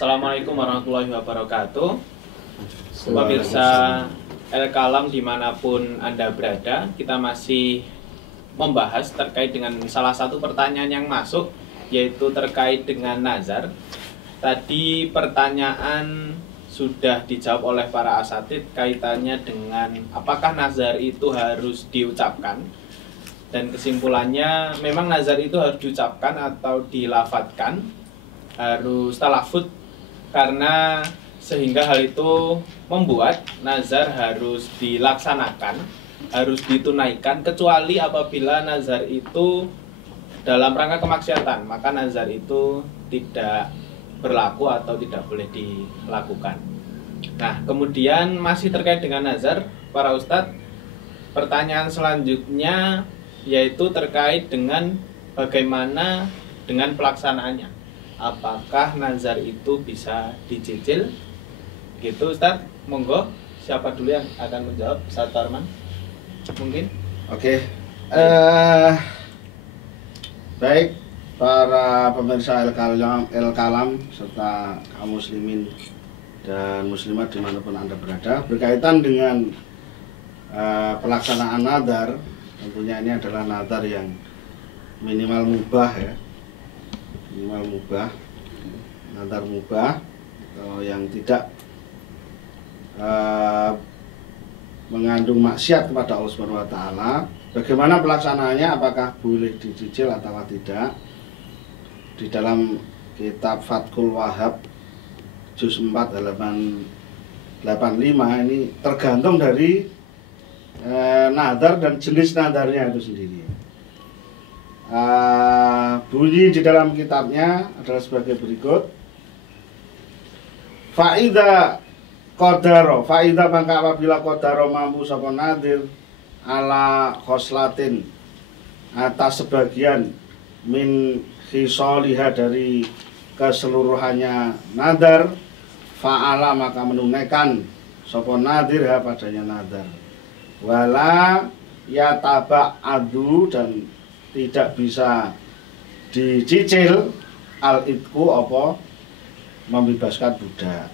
Assalamualaikum warahmatullahi wabarakatuh. Pemirsa El-Kalam dimanapun Anda berada, kita masih membahas terkait dengan salah satu pertanyaan yang masuk, yaitu terkait dengan nazar. Tadi pertanyaan sudah dijawab oleh para asatidz kaitannya dengan apakah nazar itu harus diucapkan. Dan kesimpulannya memang nazar itu harus diucapkan atau dilafadzkan, harus talafut, karena sehingga hal itu membuat nazar harus dilaksanakan, harus ditunaikan, kecuali apabila nazar itu dalam rangka kemaksiatan, maka nazar itu tidak berlaku atau tidak boleh dilakukan. Nah, kemudian masih terkait dengan nazar, para ustadz, pertanyaan selanjutnya yaitu terkait dengan bagaimana dengan pelaksanaannya. Apakah nazar itu bisa dicicil? Gitu Ustadz, monggo. Siapa dulu yang akan menjawab? Ustadz Tarman mungkin? Oke. Baik para pemirsa El-Kalam serta kaum muslimin dan muslimat dimanapun Anda berada, berkaitan dengan pelaksanaan nazar, tentunya ini adalah nazar yang minimal mubah ya, minimal mubah, nazar mubah atau yang tidak mengandung maksiat kepada Allah Subhanahu wa taala. Bagaimana pelaksanaannya, apakah boleh dicicil atau tidak? Di dalam kitab Fathul Wahhab juz 4 halaman 85 ini tergantung dari nazar dan jenis nazarnya itu sendiri. Bunyi di dalam kitabnya adalah sebagai berikut. Faida qadaro, faida maka apabila qadaro mampu sapa nadir ala khoslatin atas sebagian min khisaliha dari keseluruhannya nadar, fa'ala maka menunaikan sapa nadir ha padanya nadar, wala yataba'adu dan tidak bisa dicicil al-itku apa membebaskan budak.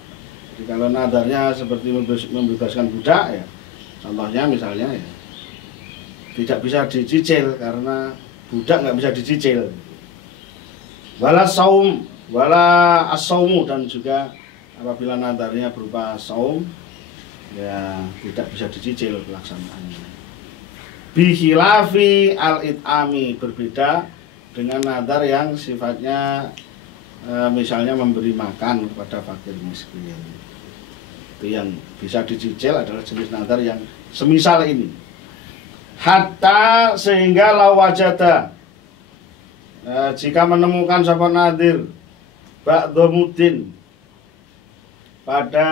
Jadi kalau nadarnya seperti membebaskan budak ya, contohnya misalnya ya, tidak bisa dicicil karena budak nggak bisa dicicil. Wala saum, wala as-saumu, dan juga apabila nadarnya berupa saum ya tidak bisa dicicil pelaksanaannya. Bihilafi al-it'ami, berbeda dengan nadar yang sifatnya misalnya memberi makan kepada fakir miskin. Itu yang bisa dicicil adalah jenis nadar yang semisal ini. Hatta sehingga lawajada, jika menemukan sapa nadir ba'dhamudin pada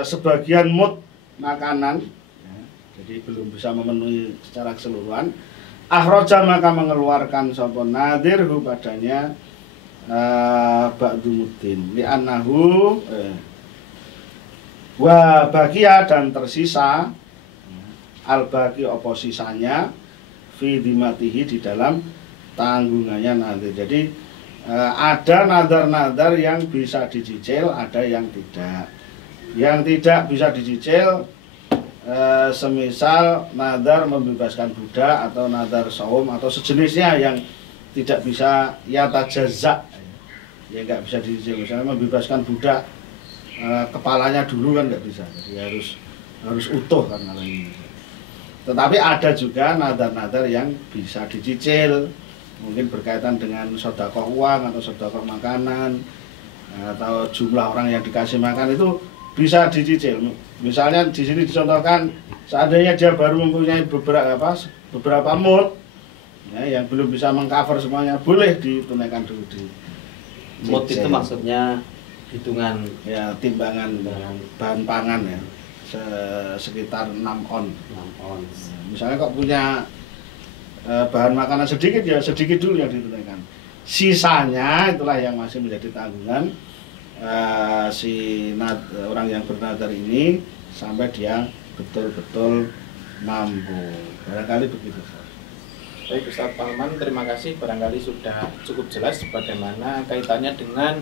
sebagian mud makanan, jadi belum bisa memenuhi secara keseluruhan, akhraja maka mengeluarkan sapa nadir hu padanya ba'dumuddin li'annahu wa baqiya, dan tersisa al-baqi oposisanya fi dimatihi di dalam tanggungannya nadir. Jadi ada nadar-nadar yang bisa dicicil, ada yang tidak. Yang tidak bisa dicicil semisal nadar membebaskan budak atau nadar saum atau sejenisnya yang tidak bisa yatajazza, ya nggak bisa dicicil. Misalnya membebaskan budak, kepalanya dulu kan nggak bisa, jadi harus utuh kan kalau ini. Tetapi ada juga nadar-nadar yang bisa dicicil, mungkin berkaitan dengan sedekah uang atau sedekah makanan atau jumlah orang yang dikasih makan, itu bisa dicicil. Misalnya di sini dicontohkan, seandainya dia baru mempunyai beberapa mud ya, yang belum bisa mengcover semuanya, boleh ditunaikan dulu di mud. Itu maksudnya hitungan ya, timbangan bahan pangan ya, sekitar 6 on. Misalnya kok punya bahan makanan sedikit, ya sedikit dulu yang ditunaikan. Sisanya itulah yang masih menjadi tanggungan orang yang bernadar ini sampai dia betul-betul mampu. Barangkali begitu. Baik Ustadz Palman, terima kasih. Barangkali sudah cukup jelas bagaimana kaitannya dengan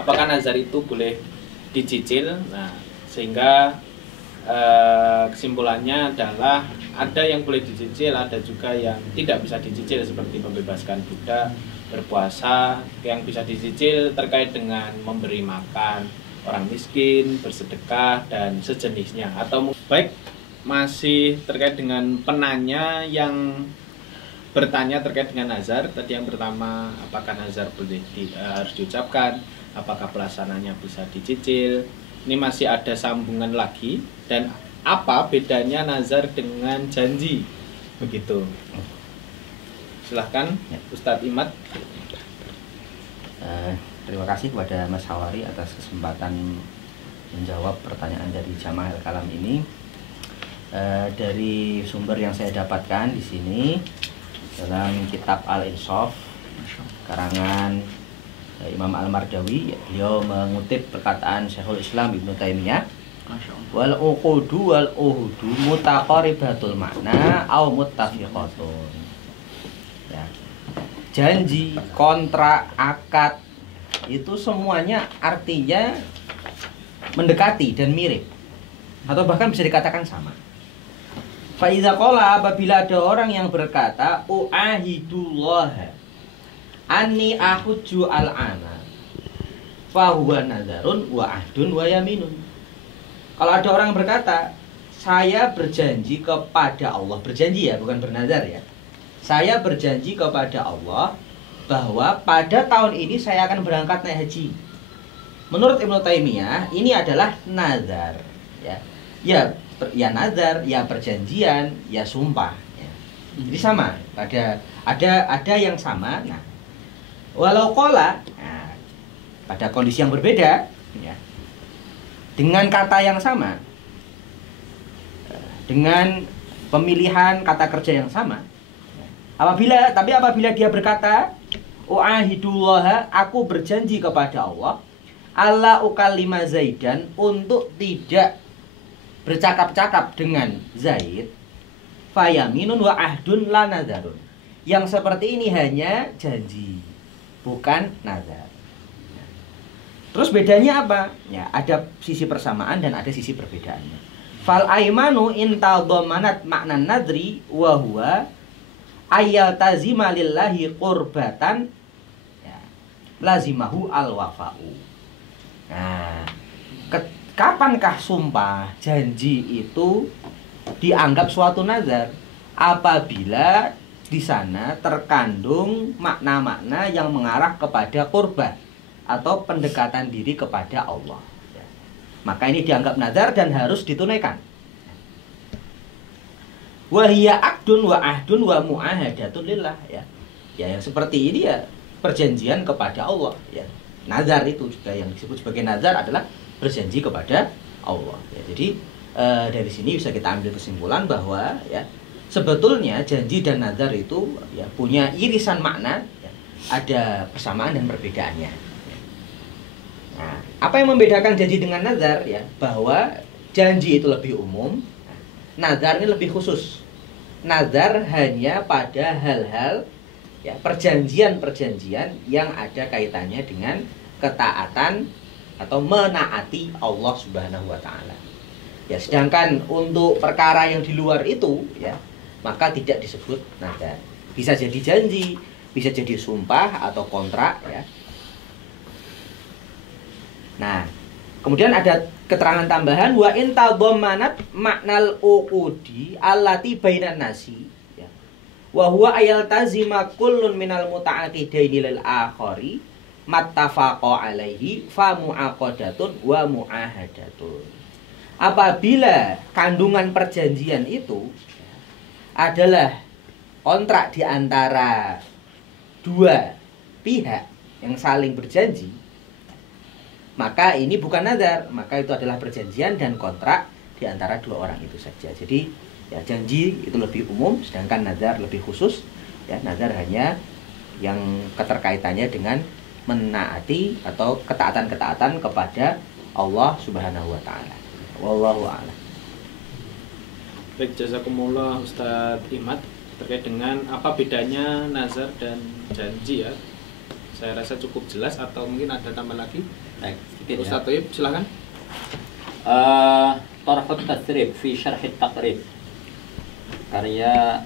apakah nazar itu boleh dicicil? Nah, sehingga kesimpulannya adalah ada yang boleh dicicil, ada juga yang tidak bisa dicicil, seperti membebaskan budak, berpuasa. Yang bisa dicicil terkait dengan memberi makan orang miskin, bersedekah, dan sejenisnya. Atau baik, masih terkait dengan penanya yang bertanya terkait dengan nazar. Tadi yang pertama, apakah nazar boleh harus diucapkan, apakah pelaksananya bisa dicicil. Ini masih ada sambungan lagi, dan apa bedanya nazar dengan janji, begitu. Silahkan Ustadz Imad. Terima kasih kepada Mas Hawari atas kesempatan menjawab pertanyaan dari Jamaah Al-Kalam ini. Dari sumber yang saya dapatkan di sini dalam kitab Al-Insaf karangan Imam Al-Mardawi, beliau mengutip perkataan Syekhul Islam Ibnu Taimiyah, wal uqudu wal uhudu mutaqaribatul makna au muttafiqatun. Ya. Janji, kontrak, akad itu semuanya artinya mendekati dan mirip, atau bahkan bisa dikatakan sama. Fa idza qala, apabila ada orang yang berkata uahidullah Ani ahujju al-ana fahuwa nazarun wa ahdun wa yaminun. Kalau ada orang berkata, saya berjanji kepada Allah, berjanji ya, bukan bernazar ya. Saya berjanji kepada Allah bahwa pada tahun ini saya akan berangkat naik haji. Menurut Ibnu Taimiyah, ini adalah nazar ya. Ya nazar, ya perjanjian, ya sumpah ya. Jadi sama, ada yang sama. Nah, walau kola, nah, pada kondisi yang berbeda, ya, dengan kata yang sama, dengan pemilihan kata kerja yang sama, apabila dia berkata, uahidullah, aku berjanji kepada Allah, alla ukallima Zaidan, untuk tidak bercakap-cakap dengan Zaid, fayaminun wa ahdun la nazarun. Yang seperti ini hanya janji, bukan nazar. Terus bedanya apa? Ya, ada sisi persamaan dan ada sisi perbedaannya. Fal aimanu in tadammanat makna nadri wa huwa ayyaltazima lillahi qurbatan, ya, lazimahu al wafa'u. Nah, kapankah sumpah, janji itu dianggap suatu nazar? Apabila di sana terkandung makna-makna yang mengarah kepada qurban atau pendekatan diri kepada Allah. Maka ini dianggap nazar dan harus ditunaikan. Wahia akdun wa ahdun wa muahadatun lillah, ya. Ya, yang seperti ini ya perjanjian kepada Allah, ya. Nazar itu juga yang disebut sebagai nazar adalah berjanji kepada Allah. Ya, jadi dari sini bisa kita ambil kesimpulan bahwa ya sebetulnya janji dan nazar itu ya punya irisan makna, ya, ada persamaan dan perbedaannya. Nah, apa yang membedakan janji dengan nazar ya? Bahwa janji itu lebih umum, nazar ini lebih khusus. Nazar hanya pada hal-hal ya perjanjian-perjanjian yang ada kaitannya dengan ketaatan atau menaati Allah Subhanahu wa taala. Ya, sedangkan untuk perkara yang di luar itu ya maka tidak disebut nazar. Bisa jadi janji, bisa jadi sumpah atau kontrak ya. Nah, kemudian ada keterangan tambahan wa in tadammanat maknal uqudi allati bainan nasi ya. Wa huwa ayaltazima kullun minal muta'aqidaini lil akhari mattafaqa alaihi fa mu'aqadatun wa mu'ahadatun. Apabila kandungan perjanjian itu adalah kontrak di antara dua pihak yang saling berjanji, maka ini bukan nazar, maka itu adalah perjanjian dan kontrak di antara dua orang itu saja. Jadi ya janji itu lebih umum, sedangkan nazar lebih khusus. Ya, nazar hanya yang keterkaitannya dengan menaati atau ketaatan-ketaatan kepada Allah Subhanahu wa taala. Wallahu a'lam. Baik, jazakumullah Ustadz Imad terkait dengan apa bedanya nazar dan janji ya. Saya rasa cukup jelas, atau mungkin ada tambah lagi? Baik, sedikit ya. Ustaz Thayyib, silakan. Tarafut Tasrif fi Syarh Taqrib karya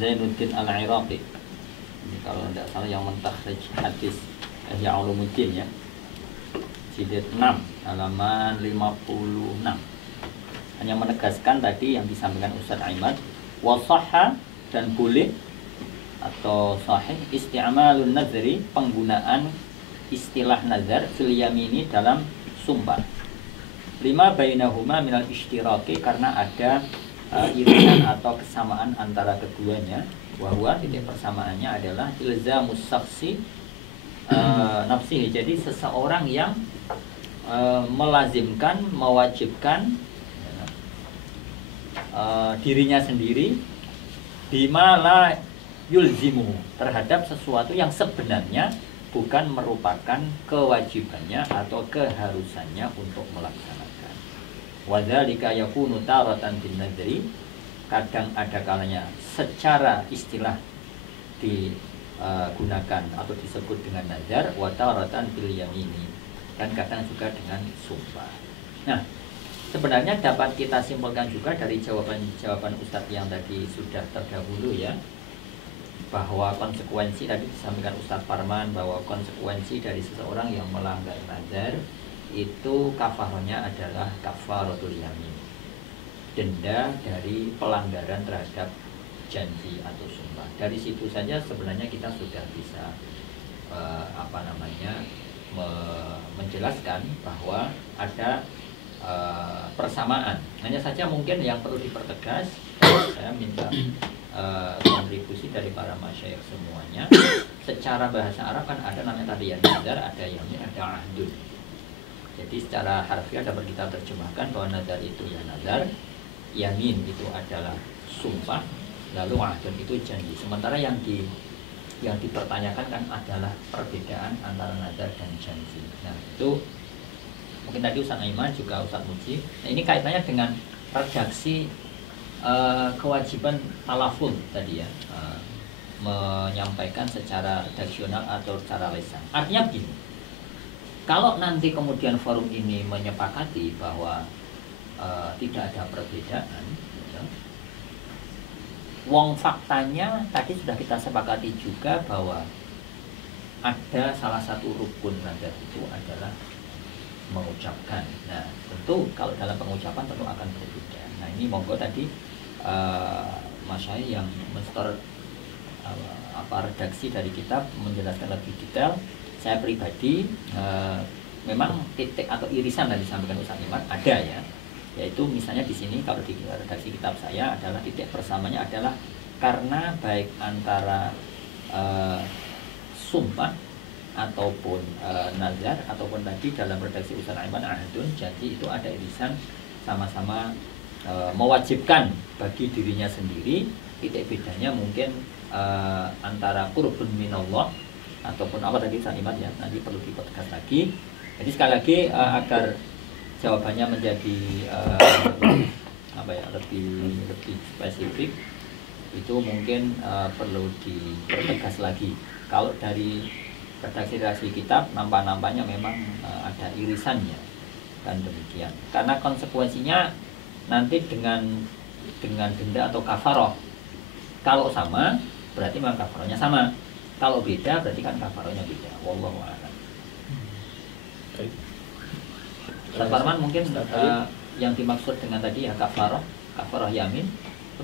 Zainuddin Al-Iraqi. Ini kalau tidak salah yang mentakhrij hadis Ihya Ulumuddin ya. Jilid 6 halaman 56. Hanya menegaskan tadi yang disampaikan Ustaz Ahmad, wa sahha dan boleh atau sahih isti'malun nazri, penggunaan istilah nazar fil yamini dalam sumpah. Lima bainahuma minal ishtiraki, karena ada irisan atau kesamaan antara keduanya. Bahwa titik persamaannya adalah ilzamus saksi nafsihi. Jadi seseorang yang melazimkan, mewajibkan dirinya sendiri bima la yulzimu, terhadap sesuatu yang sebenarnya bukan merupakan kewajibannya atau keharusannya untuk melaksanakan. Wadzalika yakunu taratan bin nadri, kadang ada kalanya secara istilah digunakan atau disebut dengan nazar, wa taratan bil yamini, dan kadang juga dengan sumpah. Nah, sebenarnya dapat kita simpulkan juga dari jawaban Ustadz yang tadi sudah terdahulu ya, bahwa konsekuensi tadi disampaikan Ustadz Parman, bahwa konsekuensi dari seseorang yang melanggar nazar itu kafarnya adalah kafaratul yamin, denda dari pelanggaran terhadap janji atau sumpah. Dari situ saja sebenarnya kita sudah bisa menjelaskan bahwa ada persamaan. Hanya saja mungkin yang perlu dipertegas, saya minta kontribusi dari para masyayikh semuanya. Secara bahasa Arab kan ada namanya tadi ya nazar, ada yamin, ada ahdun. Jadi secara harfiah dapat kita terjemahkan bahwa nazar itu ya nazar, yamin itu adalah sumpah, lalu ahdun itu janji. Sementara yang dipertanyakan kan adalah perbedaan antara nazar dan janji. Nah itu mungkin tadi Ustaz Aiman juga Ustaz Muji. Nah ini kaitannya dengan redaksi kewajiban talaful tadi ya, menyampaikan secara redaksional atau secara lisan. Artinya begini, kalau nanti kemudian forum ini menyepakati bahwa tidak ada perbedaan, ya, wong faktanya tadi sudah kita sepakati juga bahwa ada salah satu rukun nazar itu adalah mengucapkan. Nah tentu kalau dalam pengucapan tentu akan berbeda. Nah ini monggo tadi Mas Syai yang menstore redaksi dari kitab menjelaskan lebih detail. Saya pribadi memang titik atau irisan yang disampaikan Ustaz Iman ada ya, yaitu misalnya di sini kalau di redaksi kitab saya adalah titik persamanya adalah karena baik antara sumpah ataupun nazar ataupun tadi dalam redaksi Ustaz Iman ahdun janji, itu ada irisan sama-sama mewajibkan bagi dirinya sendiri. Titik bedanya mungkin antara qurbun minallah ataupun apa tadi Ustaz Iman ya, nanti perlu dipertegas lagi. Jadi sekali lagi agar jawabannya menjadi lebih spesifik, itu mungkin perlu dipertegas lagi. Kalau dari redaksi kitab nampak-nampaknya memang ada irisannya, kan demikian. Karena konsekuensinya nanti dengan denda atau kafaroh, kalau sama berarti memang kafarohnya sama, kalau beda berarti kan kafarohnya beda. Wallahu a'lam. Ustaz Parman mungkin yang dimaksud dengan tadi ya kafaroh yamin,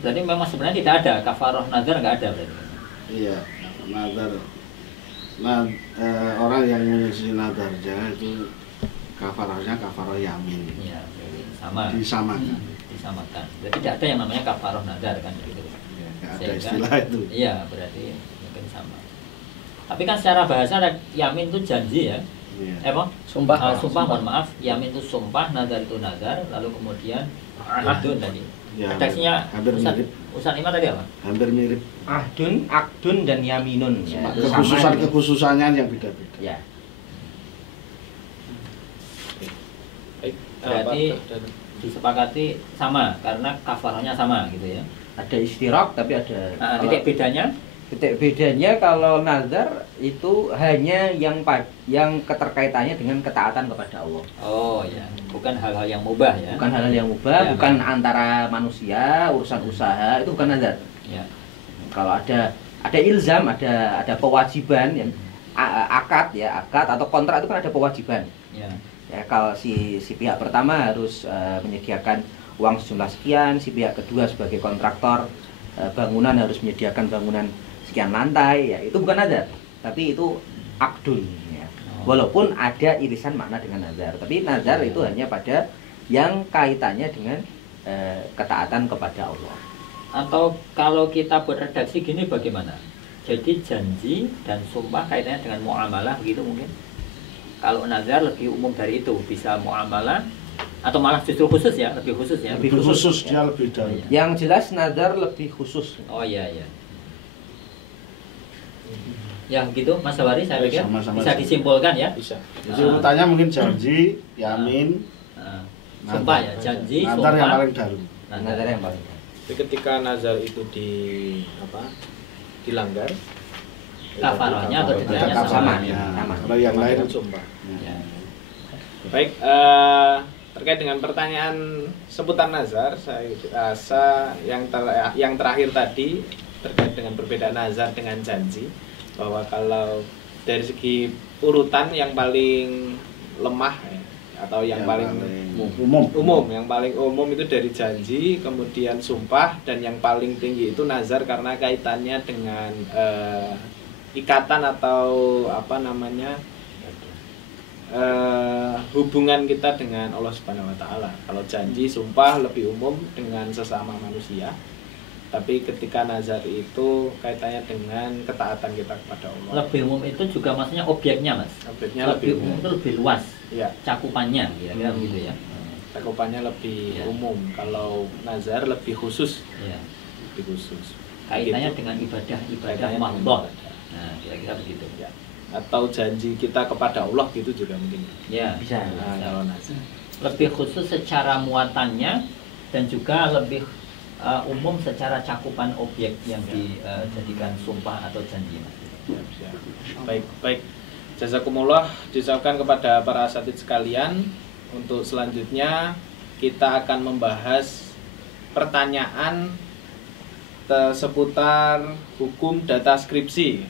berarti memang sebenarnya tidak ada kafaroh nazar, nggak ada berarti. Iya, nazar. Nah, orang yang menyelesaikan nazarnya itu kafarahnya kafaroh yamin. Iya, sama. Disamakan. Jadi tidak ada yang namanya kafaroh nazar kan begitu. Ya, ada istilah itu. Iya, berarti mungkin sama. Tapi kan secara bahasa yamin itu janji ya. Iya. Sumpah. Sumpah, mohon maaf. Yamin itu sumpah, nazar itu nazar, lalu kemudian ahdun tadi. Ya, redaksinya hampir mirip. Ustaz Ima tadi apa? Hampir mirip. Akdun dan yaminun. Ya, Kekhususannya yang beda-beda. Ya. Berarti disepakati sama karena kafarahnya sama gitu ya. Ada istirak tapi ada titik bedanya Titik bedanya kalau nazar itu hanya yang keterkaitannya dengan ketaatan kepada Allah. Oh ya, bukan hal-hal yang mubah ya. Bukan hal-hal yang mubah, Ya, bukan antara manusia, urusan usaha, itu bukan nazar. Ya. Kalau ada ilzam, ada kewajiban yang akad atau kontrak itu kan ada kewajiban. Ya. Ya, kalau si pihak pertama harus menyediakan uang sejumlah sekian, si pihak kedua sebagai kontraktor bangunan harus menyediakan bangunan sekian lantai, ya itu bukan nazar, tapi itu akdun ya. Walaupun ada irisan makna dengan nazar, tapi nazar itu hanya pada yang kaitannya dengan ketaatan kepada Allah. Atau kalau kita berredaksi gini bagaimana? Jadi janji dan sumpah kaitannya dengan muamalah begitu mungkin? Kalau nazar lebih umum dari itu, bisa muamalah atau malah justru khusus ya, lebih khusus ya. Lebih khusus dia lebih dalam. Yang jelas nazar lebih khusus. Oh iya iya. Ya gitu Mas Sawari, saya pikir Sama-sama. bisa disimpulkan ya. Bisa. Jadi urutannya mungkin janji, yamin, Sumpah ya, janji, nazar yang sumpah. paling dalam. Nazar yang paling. Jadi ketika nazar itu dilanggar, Kafarahnya atau Ada dendanya kafarahnya. sama. Sama. Kalau yang lain dengan sumpah. Ya. Baik, terkait dengan pertanyaan seputar nazar, saya rasa yang terakhir tadi terkait dengan perbedaan nazar dengan janji, bahwa kalau dari segi urutan yang paling lemah atau yang paling umum, yang paling umum itu dari janji, kemudian sumpah, dan yang paling tinggi itu nazar karena kaitannya dengan ikatan atau hubungan kita dengan Allah Subhanahu wa taala. Kalau janji, sumpah lebih umum dengan sesama manusia. Tapi ketika nazar itu kaitannya dengan ketaatan kita kepada Allah. Lebih umum itu juga maksudnya objeknya Mas. Objeknya Lebih lebih umum umum. itu lebih luas Ya, cakupannya kira-kira begitu ya. cakupannya lebih Ya. umum. Kalau nazar lebih khusus, Ya. lebih khusus. Kaitannya Gitu. dengan ibadah Kaitannya dengan mahdoh. ibadah. Nah, kira-kira begitu. Ya. Atau janji kita kepada Allah gitu juga mungkin. Ya, Bisa. Nah, kalau nazar. lebih khusus secara muatannya dan juga lebih umum secara cakupan objek yang dijadikan sumpah atau janji. Ya, ya. Baik. Jazakumullah diucapkan kepada para asatidz sekalian. Untuk selanjutnya kita akan membahas pertanyaan seputar hukum data skripsi.